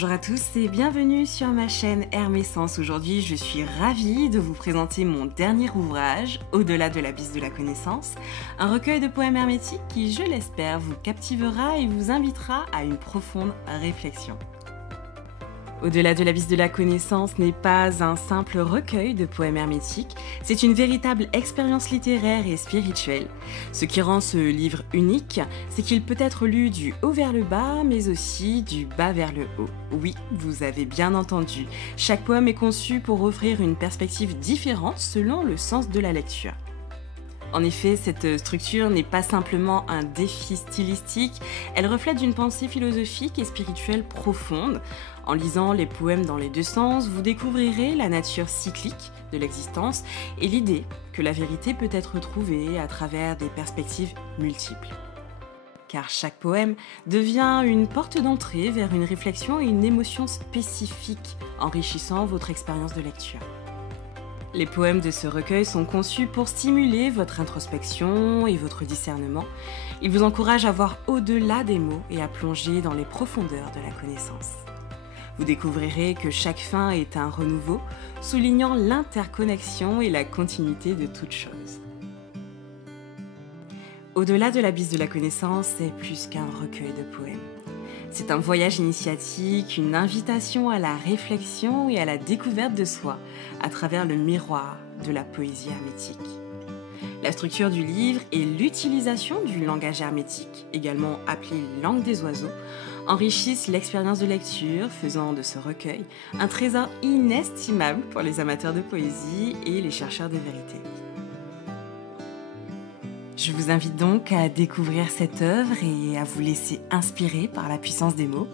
Bonjour à tous et bienvenue sur ma chaîne Hermessence. Aujourd'hui, je suis ravie de vous présenter mon dernier ouvrage, Au-delà de l'abysse de la connaissance, un recueil de poèmes hermétiques qui, je l'espère, vous captivera et vous invitera à une profonde réflexion. Au-delà de l'abysse de la connaissance n'est pas un simple recueil de poèmes hermétiques, c'est une véritable expérience littéraire et spirituelle. Ce qui rend ce livre unique, c'est qu'il peut être lu du haut vers le bas, mais aussi du bas vers le haut. Oui, vous avez bien entendu, chaque poème est conçu pour offrir une perspective différente selon le sens de la lecture. En effet, cette structure n'est pas simplement un défi stylistique, elle reflète une pensée philosophique et spirituelle profonde. En lisant les poèmes dans les deux sens, vous découvrirez la nature cyclique de l'existence et l'idée que la vérité peut être trouvée à travers des perspectives multiples. Car chaque poème devient une porte d'entrée vers une réflexion et une émotion spécifique, enrichissant votre expérience de lecture. Les poèmes de ce recueil sont conçus pour stimuler votre introspection et votre discernement. Ils vous encouragent à voir au-delà des mots et à plonger dans les profondeurs de la connaissance. Vous découvrirez que chaque fin est un renouveau, soulignant l'interconnexion et la continuité de toute chose. Au-delà de l'abysse de la connaissance, c'est plus qu'un recueil de poèmes. C'est un voyage initiatique, une invitation à la réflexion et à la découverte de soi à travers le miroir de la poésie hermétique. La structure du livre et l'utilisation du langage hermétique, également appelé langue des oiseaux, enrichissent l'expérience de lecture, faisant de ce recueil un trésor inestimable pour les amateurs de poésie et les chercheurs de vérité. Je vous invite donc à découvrir cette œuvre et à vous laisser inspirer par la puissance des mots,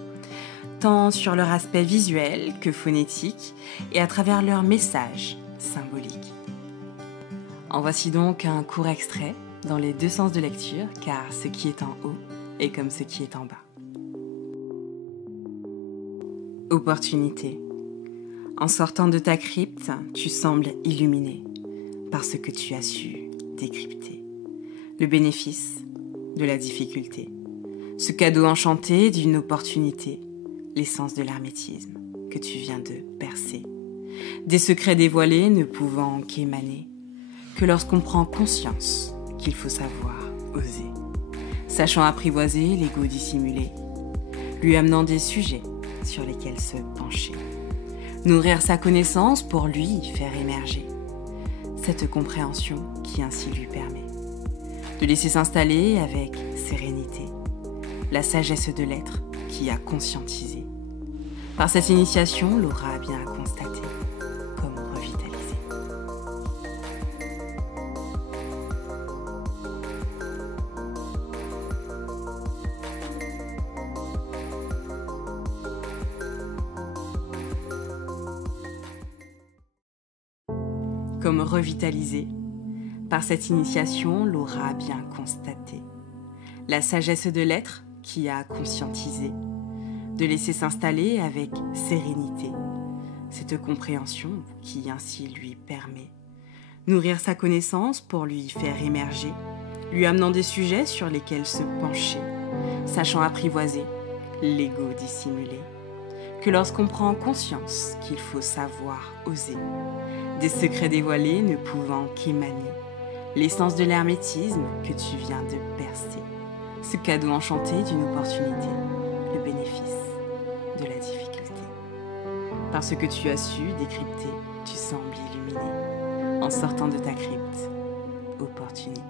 tant sur leur aspect visuel que phonétique et à travers leur message symbolique. En voici donc un court extrait dans les deux sens de lecture, car ce qui est en haut est comme ce qui est en bas. Opportunité. En sortant de ta crypte, tu sembles illuminé par ce que tu as su décrypter. Le bénéfice de la difficulté, ce cadeau enchanté d'une opportunité, l'essence de l'hermétisme que tu viens de percer, des secrets dévoilés ne pouvant qu'émaner, que lorsqu'on prend conscience qu'il faut savoir oser, sachant apprivoiser l'ego dissimulé, lui amenant des sujets sur lesquels se pencher, nourrir sa connaissance pour lui faire émerger cette compréhension qui ainsi lui permet de laisser s'installer avec sérénité la sagesse de l'être qui a conscientisé. Par cette initiation, l'aura a bien constaté comme revitalisé. Comme revitalisé. Par cette initiation, l'aura a bien constaté la sagesse de l'être qui a conscientisé, de laisser s'installer avec sérénité cette compréhension qui ainsi lui permet nourrir sa connaissance pour lui faire émerger, lui amenant des sujets sur lesquels se pencher, sachant apprivoiser l'ego dissimulé, que lorsqu'on prend conscience qu'il faut savoir oser, des secrets dévoilés ne pouvant qu'émaner, l'essence de l'hermétisme que tu viens de percer, ce cadeau enchanté d'une opportunité, le bénéfice de la difficulté. Parce que tu as su décrypter, tu sembles illuminé, en sortant de ta crypte, opportunité.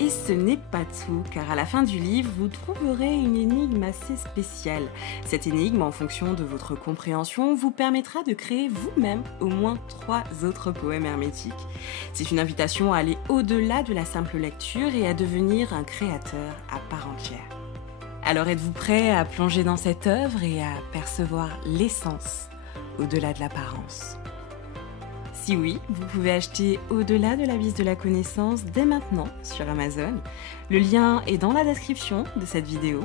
Et ce n'est pas tout, car à la fin du livre, vous trouverez une énigme assez spéciale. Cette énigme, en fonction de votre compréhension, vous permettra de créer vous-même au moins 3 autres poèmes hermétiques. C'est une invitation à aller au-delà de la simple lecture et à devenir un créateur à part entière. Alors êtes-vous prêt à plonger dans cette œuvre et à percevoir l'essence au-delà de l'apparence ? Si oui, vous pouvez acheter Au-delà de l'abysse de la connaissance dès maintenant sur Amazon. Le lien est dans la description de cette vidéo.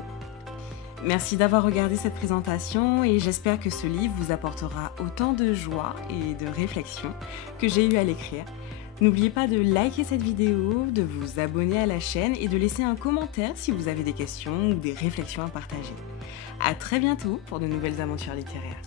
Merci d'avoir regardé cette présentation et j'espère que ce livre vous apportera autant de joie et de réflexion que j'ai eu à l'écrire. N'oubliez pas de liker cette vidéo, de vous abonner à la chaîne et de laisser un commentaire si vous avez des questions ou des réflexions à partager. À très bientôt pour de nouvelles aventures littéraires.